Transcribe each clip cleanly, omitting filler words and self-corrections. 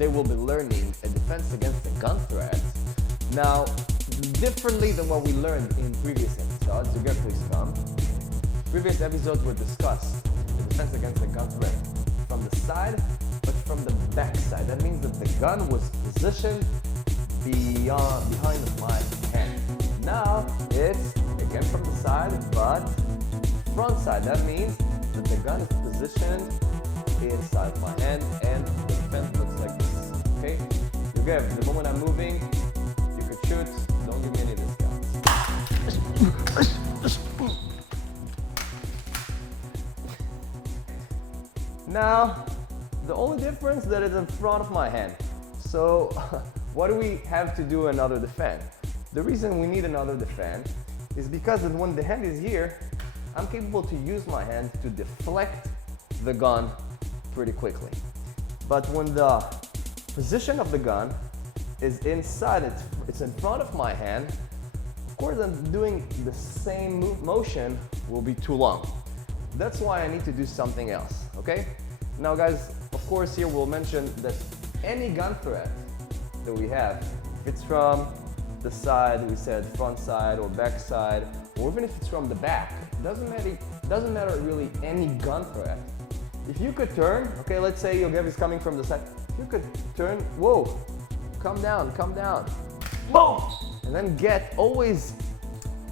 Today we'll be learning a defense against a gun threat. Now, differently than what we learned in previous episodes, you get please come. Previous episodes were discussed the defense against a gun threat from the side, but from the back side. That means that the gun was positioned behind my hand. Now it's again from the side, but front side. That means that the gun is positioned inside my hand and the defense looks like this. Okay? You get the moment I'm moving, you can shoot. Don't give me any discounts. Now, the only difference that is in front of my hand. So, what do we have to do another defend? The reason we need another defend is because when the hand is here, I'm capable to use my hand to deflect the gun pretty quickly. But when the position of the gun is inside, it's in front of my hand, of course I'm doing the same motion will be too long. That's why I need to do something else, okay? Now guys, of course here we'll mention that any gun threat that we have, if it's from the side, we said front side or back side, or even if it's from the back, doesn't matter really any gun threat. If you could turn, okay, let's say Yogev is coming from the side, if you could turn, whoa, come down, boom, and then get always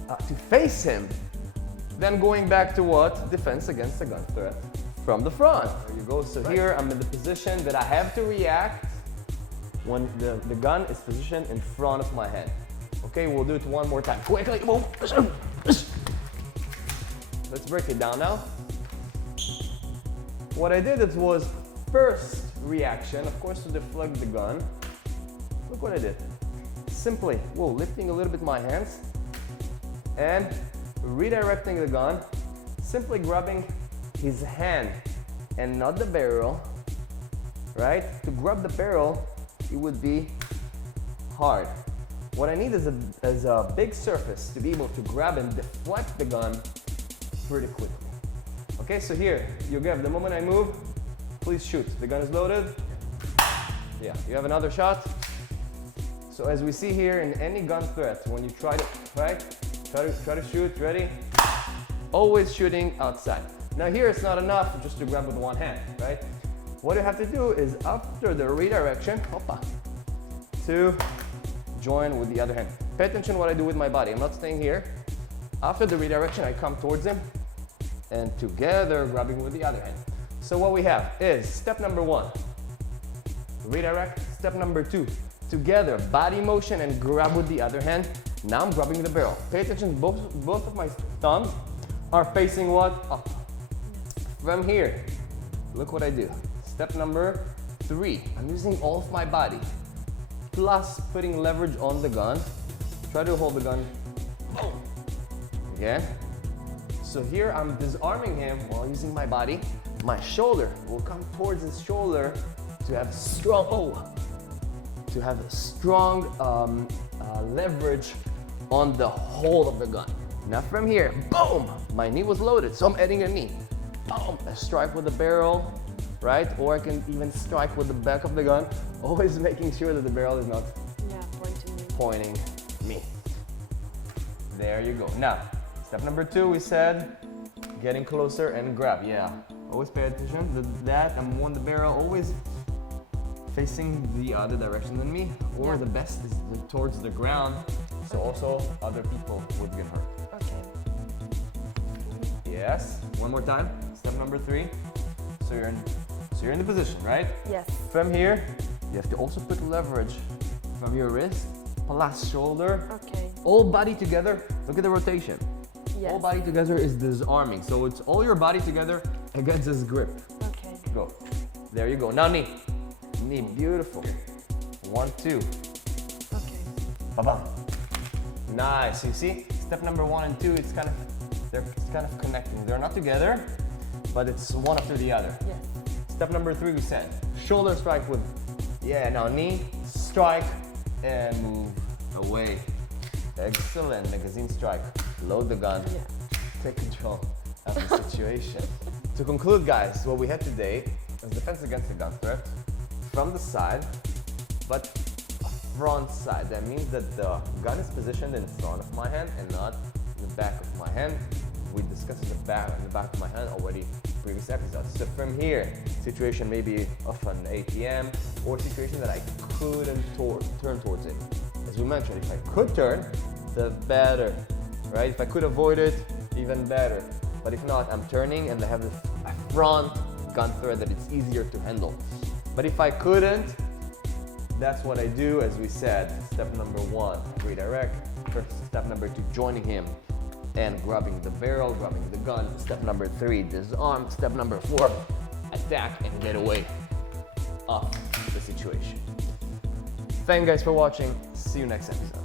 to face him, then going back to what? Defense against a gun threat from the front. There you go. So here I'm in the position that I have to react when the gun is positioned in front of my head. Okay, we'll do it one more time. Quickly. Let's break it down now. What I did was first reaction, of course, to deflect the gun. Look what I did. Simply, lifting a little bit my hands and redirecting the gun, simply grabbing his hand and not the barrel, right? To grab the barrel, it would be hard. What I need is a big surface to be able to grab and deflect the gun pretty quickly. Okay, so here, Yogev, the moment I move, please shoot. The gun is loaded. Yeah, you have another shot. So as we see here in any gun threat, when you try to, right? Try to shoot, ready? Always shooting outside. Now here it's not enough just to grab with one hand, right? What you have to do is after the redirection, to join with the other hand. Pay attention what I do with my body. I'm not staying here. After the redirection, I come towards him and together grabbing with the other hand. So what we have is step number 1, redirect. Step number 2, together, body motion and grab with the other hand. Now I'm grabbing the barrel. Pay attention, both of my thumbs are facing what? Up. From here, look what I do. Step number 3, I'm using all of my body, plus putting leverage on the gun. Try to hold the gun. Boom. Again. So here I'm disarming him while using my body. My shoulder will come towards his shoulder to have strong leverage on the hold of the gun. Now from here, boom, my knee was loaded, so I'm adding a knee. Boom, I strike with the barrel, right? Or I can even strike with the back of the gun, always making sure that the barrel is not pointing me. There you go. Now, step number 2, we said, getting closer and grab. Yeah, always pay attention to that. I'm on the barrel, always facing the other direction than me, or the best is towards the ground, so also other people would get hurt. Okay. Yes, one more time. Step number 3. So you're in the position, right? Yes. From here, you have to also put leverage from your wrist, plus shoulder. Okay. All body together. Look at the rotation. Yes. All body together is disarming. So it's all your body together against this grip. Okay. Go. There you go. Now knee. Knee, beautiful. 1, 2. Okay. Ba-bam. Nice. You see, step number 1 and 2, it's kind of connecting. They're not together, but it's one after the other. Yes. Step number 3, we said shoulder strike with, now knee, strike, and move away. Excellent. Magazine strike. Load the gun. Yeah. Take control of the situation. To conclude, guys, what we had today is defense against the gun threat from the side, but front side. That means that the gun is positioned in front of my hand and not in the back of my hand. We discussed the back of my hand already previous episodes. So from here, situation maybe of an ATM or a situation that I couldn't turn towards it. As we mentioned, if I could turn, the better, right? If I could avoid it, even better. But if not, I'm turning and I have the front gun thread that it's easier to handle. But if I couldn't, that's what I do. As we said, step number 1, redirect. Step number 2, joining him and grabbing the barrel, grabbing the gun. Step number 3, disarm. Step number 4, attack and get away of the situation. Thank you guys for watching. See you next episode.